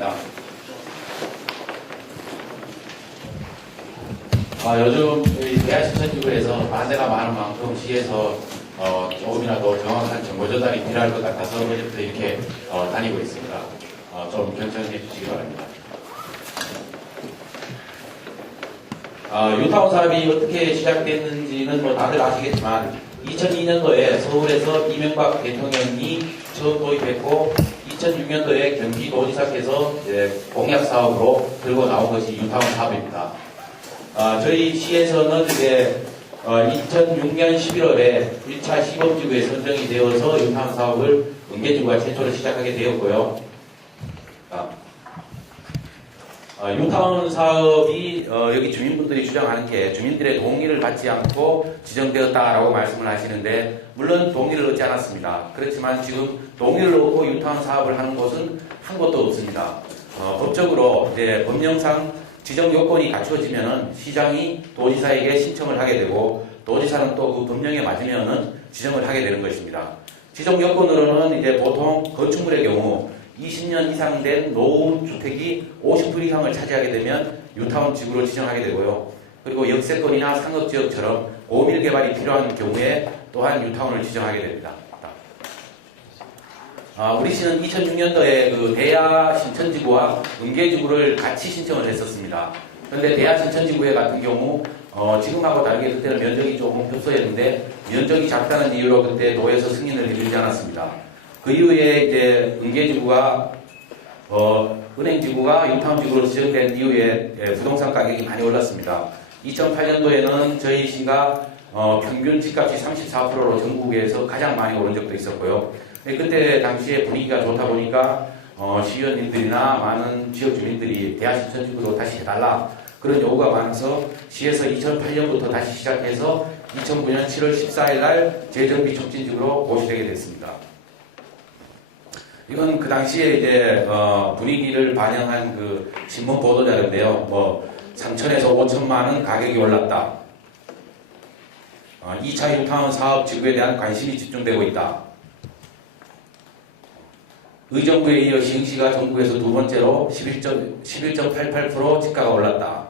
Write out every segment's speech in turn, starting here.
부탁드립니다. 요즘 대하신천지구에서 반대가 많은 만큼 시에서 조금이라도 정확한 정보 전달이 필요할 것 같아서 어제부터 이렇게 다니고 있습니다. 좀 경청해 주시기 바랍니다. 유타운 사업이 어떻게 시작됐는지는 뭐 다들 아시겠지만 2002년도에 서울에서 이명박 대통령이 처음 도입했고 2006년도에 경기도지사께서 공약 사업으로 들고 나온 것이 유타운 사업입니다. 저희 시에서는 이제 2006년 11월에 1차 시범지구에 선정이 되어서 유타운 사업을 은계지구가 최초로 시작하게 되었고요. 유타운 사업이 여기 주민분들이 주장하는 게 주민들의 동의를 받지 않고 지정되었다라고 말씀을 하시는데 물론 동의를 얻지 않았습니다. 그렇지만 지금 동의를 얻고 유타운 사업을 하는 곳은 한 곳도 없습니다. 법적으로 이제 법령상 지정 요건이 갖추어지면은 시장이 도지사에게 신청을 하게 되고 도지사는 또 그 법령에 맞으면은 지정을 하게 되는 것입니다. 지정 요건으로는 이제 보통 건축물의 경우 20년 이상 된 노후 주택이 50% 이상을 차지하게 되면 유타운 지구로 지정하게 되고요. 그리고 역세권이나 상업지역처럼 고밀 개발이 필요한 경우에 또한 유타운을 지정하게 됩니다. 우리 시는 2006년도에 그 대하 신천지구와 은계지구를 같이 신청을 했었습니다. 그런데 대하 신천지구에 같은 경우 지금하고 다르게 그때는 면적이 조금 협소했는데 면적이 작다는 이유로 그때 도에서 승인을 해주지 않았습니다. 그 이후에 이제 은계지구가 은행지구가 유타운지구로 지정된 이후에 부동산 가격이 많이 올랐습니다. 2008년도에는 저희 시가 평균 집값이 34%로 전국에서 가장 많이 오른 적도 있었고요. 그때 당시에 분위기가 좋다 보니까 시의원님들이나 많은 지역 주민들이 대하 신천지구로 다시 해달라 그런 요구가 많아서 시에서 2008년부터 다시 시작해서 2009년 7월 14일 날 재정비 촉진지구로 고시되게 됐습니다. 이건 그 당시에 이제 분위기를 반영한 그 신문 보도자료인데요. 3천에서 5천만 원 가격이 올랐다. 2차 유타운 사업 지구에 대한 관심이 집중되고 있다. 의정부에 이어 시흥시가 전국에서 두 번째로 11.88% 집가가 올랐다.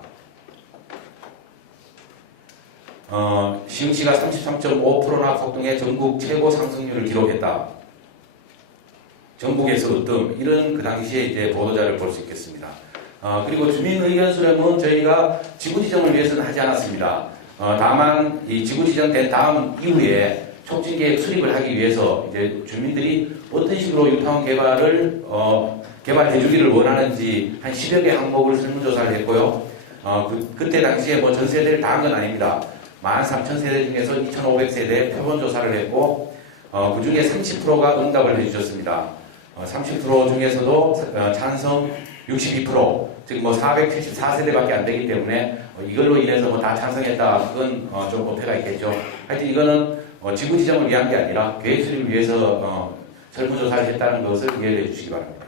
시흥시가 33.5%나 폭등해 전국 최고 상승률을 기록했다. 전국에서 으뜸 이런 그 당시에 이제 보도자를 볼 수 있겠습니다. 그리고 주민 의견 수렴은 저희가 지구 지정을 위해서는 하지 않았습니다. 다만 이 지구 지정된 다음 이후에 촉진계획 수립을 하기 위해서 이제 주민들이 어떤 식으로 유타운 개발을 개발해주기를 원하는지 한 10여 개 항목을 설문조사를 했고요. 그때 당시에 뭐 전세대를 다 한 건 아닙니다. 13,000세대 중에서 2,500세대 표본조사를 했고 그 중에 30%가 응답을 해주셨습니다. 30% 중에서도 찬성 62%, 즉 뭐 474세대밖에 안 되기 때문에 이걸로 인해서 뭐 다 찬성했다, 그건 좀 어폐가 있겠죠. 하여튼 이거는 지구 지정을 위한 게 아니라 계획 수립을 위해서 설문조사를 했다는 것을 이해해 주시기 바랍니다.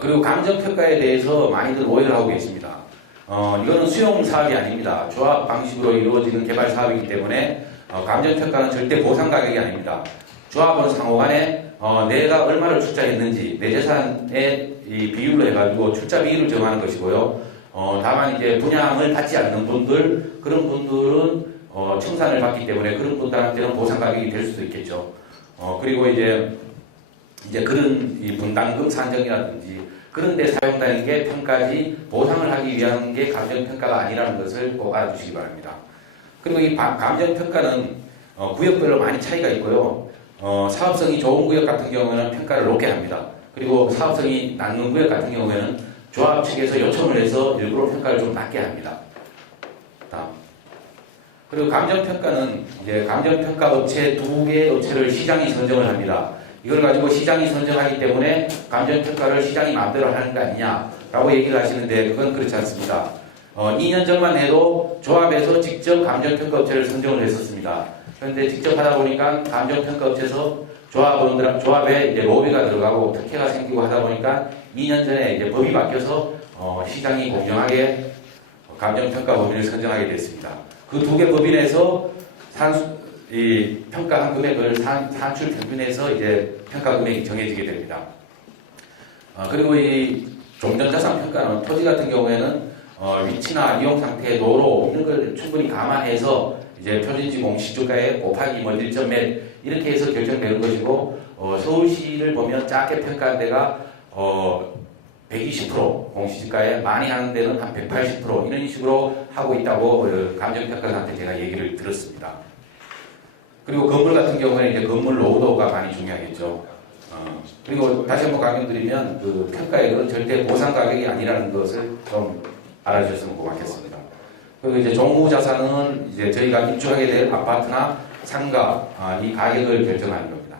그리고 감정평가에 대해서 많이들 오해를 하고 계십니다. 이거는 수용 사업이 아닙니다. 조합 방식으로 이루어지는 개발 사업이기 때문에 감정평가는 절대 보상 가격이 아닙니다. 조합은 상호간에 내가 얼마를 출자했는지 내 재산의 이 비율로 해가지고 출자 비율을 정하는 것이고요. 다만 이제 분양을 받지 않는 분들, 그런 분들은 청산을 받기 때문에 그런 분들한테는 보상 가격이 될 수도 있겠죠. 그리고 이제 그런 이 분담금 산정이라든지 그런 데 사용되는 게 평가지 보상을 하기 위한 게 감정평가가 아니라는 것을 꼭 알아주시기 바랍니다. 그리고 이 감정평가는 구역별로 많이 차이가 있고요. 사업성이 좋은 구역 같은 경우에는 평가를 높게 합니다. 그리고 사업성이 낮은 구역 같은 경우에는 조합 측에서 요청을 해서 일부러 평가를 좀 낮게 합니다. 다음. 그리고 감정평가는 이제 감정평가 업체 2개 업체를 시장이 선정을 합니다. 이걸 가지고 시장이 선정하기 때문에 감정평가를 시장이 마음대로 하는 거 아니냐라고 얘기를 하시는데 그건 그렇지 않습니다. 2년 전만 해도 조합에서 직접 감정평가 업체를 선정을 했었습니다. 그런데 직접 하다 보니까 감정평가 업체에서 조합에 이제 로비가 들어가고 특혜가 생기고 하다 보니까 2년 전에 이제 법이 바뀌어서 시장이 공정하게 감정평가 법인을 선정하게 됐습니다. 그 2개 법인에서 이 평가한 금액을 산출 평균에서 이제 평가 금액이 정해지게 됩니다. 그리고 이 종전자산 평가는 토지 같은 경우에는 위치나 이용 상태, 도로 이런 걸 충분히 감안해서 이제 표준지 공시지가에 곱하기 뭐 1점 몇 이렇게 해서 결정되는 것이고 서울시를 보면 작게 평가한 데가 120% 공시지가에 많이 하는 데는 한 180% 이런 식으로 하고 있다고 감정평가사한테 제가 얘기를 들었습니다. 그리고 건물 같은 경우에는 이제 건물 노후도가 많이 중요하겠죠. 그리고 다시 한번 강조드리면 그 평가액은 절대 보상 가격이 아니라는 것을 좀 알아주셨으면 고맙겠습니다. 그리고 이제 종후자산은 이제 저희가 입주하게 될 아파트나 상가 이 가격을 결정하는 겁니다.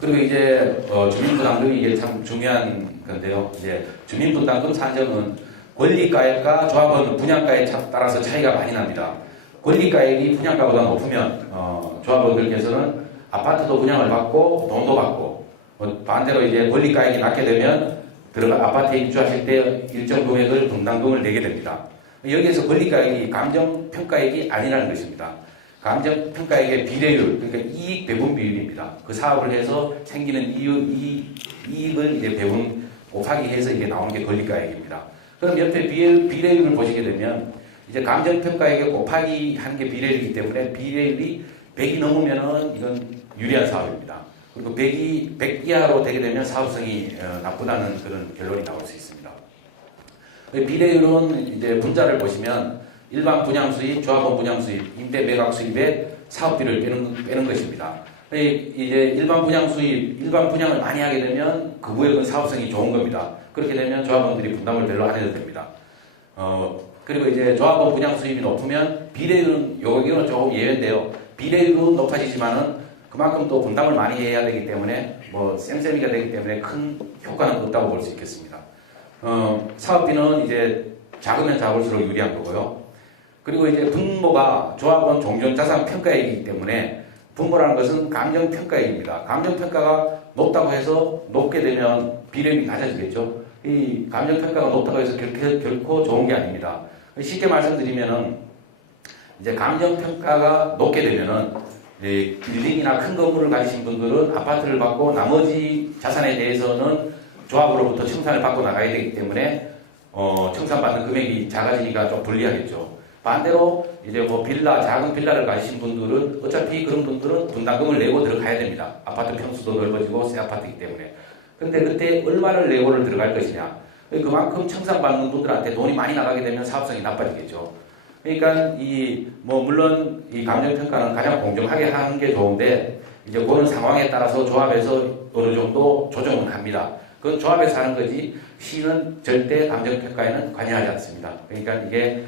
그리고 이제 주민부담금이 이게 참 중요한 건데요. 이제 주민부담금 산정은 권리가액과 조합원 분양가에 따라서 차이가 많이 납니다. 권리가액이 분양가보다 높으면 조합원들께서는 아파트도 분양을 받고 돈도 받고 반대로 이제 권리가액이 낮게 되면 아파트에 입주하실 때 일정 금액을 분담금을 내게 됩니다. 여기에서 권리가액이 감정평가액이 아니라는 것입니다. 감정평가액의 비례율, 그러니까 이익 배분 비율입니다. 그 사업을 해서 생기는 이익을 이제 배분 곱하기 해서 이게 나오는 게 권리가액입니다. 그럼 옆에 비례율을 보시게 되면 이제 감정평가액에 곱하기 하는 게 비례율이기 때문에 비례율이 100이 넘으면은 이건 유리한 사업입니다. 그리고 100 이하로 되게 되면 사업성이 나쁘다는 그런 결론이 나올 수 있습니다. 비례율은 이제 분자를 보시면 일반 분양 수입, 조합원 분양 수입, 임대 매각 수입에 사업비를 빼는 것입니다. 이제 일반 분양 수입, 일반 분양을 많이 하게 되면 그 구역은 사업성이 좋은 겁니다. 그렇게 되면 조합원들이 분담을 별로 안 해도 됩니다. 그리고 이제 조합원 분양 수입이 높으면 비례율은 여기는 조금 예외인데요. 비례율은 높아지지만은 그만큼 또 분담을 많이 해야 되기 때문에 뭐 쌤쌤이가 되기 때문에 큰 효과는 없다고 볼 수 있겠습니다. 사업비는 이제 작으면 작을수록 유리한 거고요. 그리고 이제 분모가 조합원 종전자산 평가액이기 때문에 분모라는 것은 감정평가액입니다. 감정평가가 높다고 해서 높게 되면 비례율이 낮아지겠죠. 이 감정평가가 높다고 해서 결코 좋은 게 아닙니다. 쉽게 말씀드리면은 이제 감정평가가 높게 되면은 빌딩이나 큰 건물을 가지신 분들은 아파트를 받고 나머지 자산에 대해서는 조합으로부터 청산을 받고 나가야 되기 때문에 청산받는 금액이 작아지니까 좀 불리하겠죠. 반대로 이제 뭐 작은 빌라를 가지신 분들은 어차피 그런 분들은 분담금을 내고 들어가야 됩니다. 아파트 평수도 넓어지고 새 아파트이기 때문에. 근데 그때 얼마를 내고를 들어갈 것이냐. 그만큼 청산받는 분들한테 돈이 많이 나가게 되면 사업성이 나빠지겠죠. 그러니까 물론 이 감정평가는 가장 공정하게 하는 게 좋은데 이제 그런 상황에 따라서 조합에서 어느 정도 조정은 합니다. 그건 조합에서 하는 거지 시는 절대 감정평가에는 관여하지 않습니다. 그러니까 이게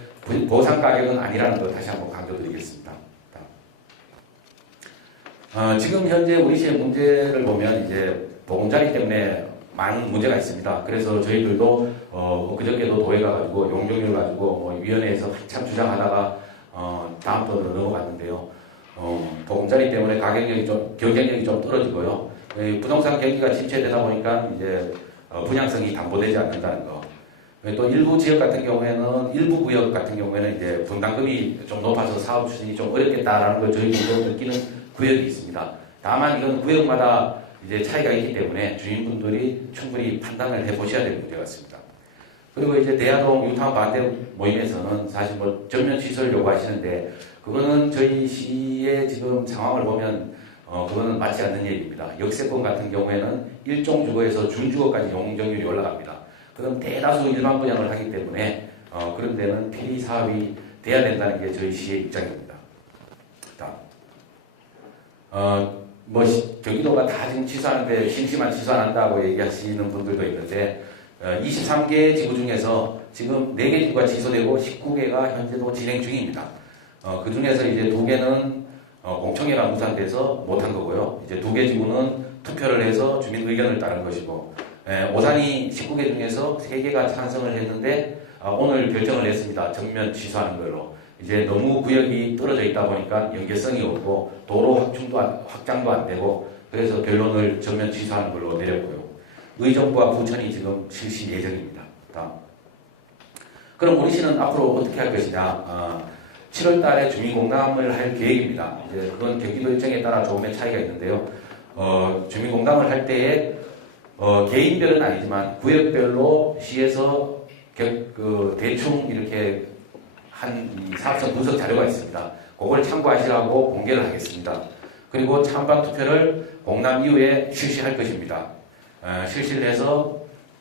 보상 가격은 아니라는 거 다시 한번 강조드리겠습니다. 지금 현재 우리 시의 문제를 보면 이제 보금자리 때문에 많은 문제가 있습니다. 그래서 저희들도 그저께도 도에 가가지고 용적률 가지고 뭐 위원회에서 한참 주장하다가 다음 번으로 넘어갔는데요. 보금자리 때문에 경쟁력이 좀 떨어지고요. 부동산 경기가 침체되다 보니까 이제 분양성이 담보되지 않는다는 거. 또 일부 지역 같은 경우에는 일부 구역 같은 경우에는 이제 분담금이 좀 높아서 사업 추진이 좀 어렵겠다라는 걸 저희들도 느끼는 구역이 있습니다. 다만 이건 구역마다 이제 차이가 있기 때문에 주민분들이 충분히 판단을 해보셔야 될 문제 같습니다. 그리고 이제 대화동 유타운 반대 모임에서는 사실 뭐 전면 취소를 요구하시는데 그거는 저희 시의 지금 상황을 보면 그거는 맞지 않는 얘기입니다. 역세권 같은 경우에는 일종 주거에서 준주거까지 용적률이 올라갑니다. 그럼 대다수 일반 분양을 하기 때문에 그런 데는 필히 사업이 돼야 된다는 게 저희 시의 입장입니다. 경기도가 다 지금 취소하는데 심심한 취소 안 한다고 얘기하시는 분들도 있는데 23개 지구 중에서 지금 4개 지구가 취소되고 19개가 현재도 진행 중입니다. 그 중에서 이제 2개는 공청회가 무산돼서 못한 거고요. 이제 2개 지구는 투표를 해서 주민 의견을 따른 것이고 오산이 19개 중에서 3개가 찬성을 했는데 오늘 결정을 했습니다. 정면 취소하는 걸로. 이제 너무 구역이 떨어져 있다 보니까 연계성이 없고 도로 확장도 안 되고 그래서 결론을 전면 취소하는 걸로 내렸고요. 의정부와 부천이 지금 실시 예정입니다. 그럼 우리 시는 앞으로 어떻게 할 것이냐? 7월 달에 주민공담을 할 계획입니다. 이제 그건 경기도 일정에 따라 조금의 차이가 있는데요. 주민공담을 할 때에 개인별은 아니지만 구역별로 시에서 대충 이렇게 한 이 사업성 분석 자료가 있습니다. 그걸 참고하시라고 공개를 하겠습니다. 그리고 찬반 투표를 공람 이후에 실시할 것입니다. 실시를 해서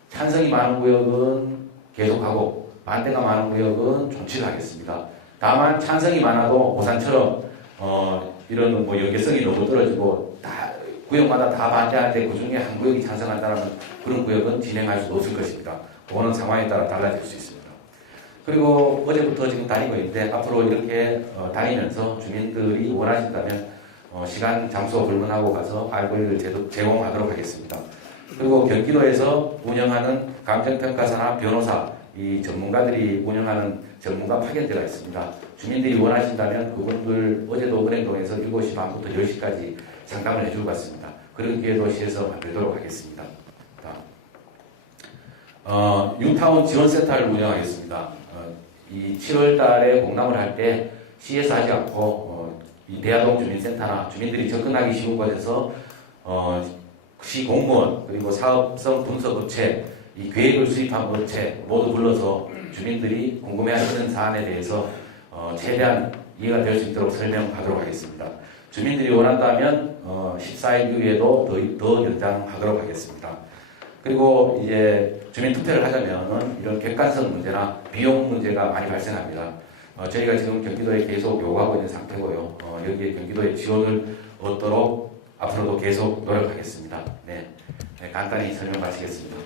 찬성이 많은 구역은 계속하고 반대가 많은 구역은 존치를 하겠습니다. 다만 찬성이 많아도 오산처럼 이런 뭐 연계성이 너무 떨어지고 다 구역마다 다 반대하는데 그 중에 한 구역이 찬성한다는 그런 구역은 진행할 수 없을 것입니다. 그거는 상황에 따라 달라질 수 있습니다. 그리고 어제부터 지금 다니고 있는데 앞으로 이렇게 다니면서 주민들이 원하신다면 시간, 장소 불문하고 가서 알고리를 제공하도록 하겠습니다. 그리고 경기도에서 운영하는 감정평가사나 변호사, 이 전문가들이 운영하는 전문가 파견대가 있습니다. 주민들이 원하신다면 그분들 어제도 은행동에서 7시 반부터 10시까지 상담을 해줄 것 같습니다. 그런 기회도 시에서 만들도록 하겠습니다. 뉴타운 지원센터를 운영하겠습니다. 이 7월 달에 공람을 할 때 시에서 하지 않고 이 대화동 주민센터나 주민들이 접근하기 쉬운 곳에서 시 공무원 그리고 사업성 분석 업체 이 계획을 수립한 업체 모두 불러서 주민들이 궁금해하시는 사안에 대해서 최대한 이해가 될 수 있도록 설명하도록 하겠습니다. 주민들이 원한다면 14일 이후에도 더 연장하도록 하겠습니다. 그리고 이제 주민 투표를 하자면 이런 객관성 문제나 비용 문제가 많이 발생합니다. 저희가 지금 경기도에 계속 요구하고 있는 상태고요. 여기에 경기도의 지원을 얻도록 앞으로도 계속 노력하겠습니다. 네, 간단히 설명 마치겠습니다.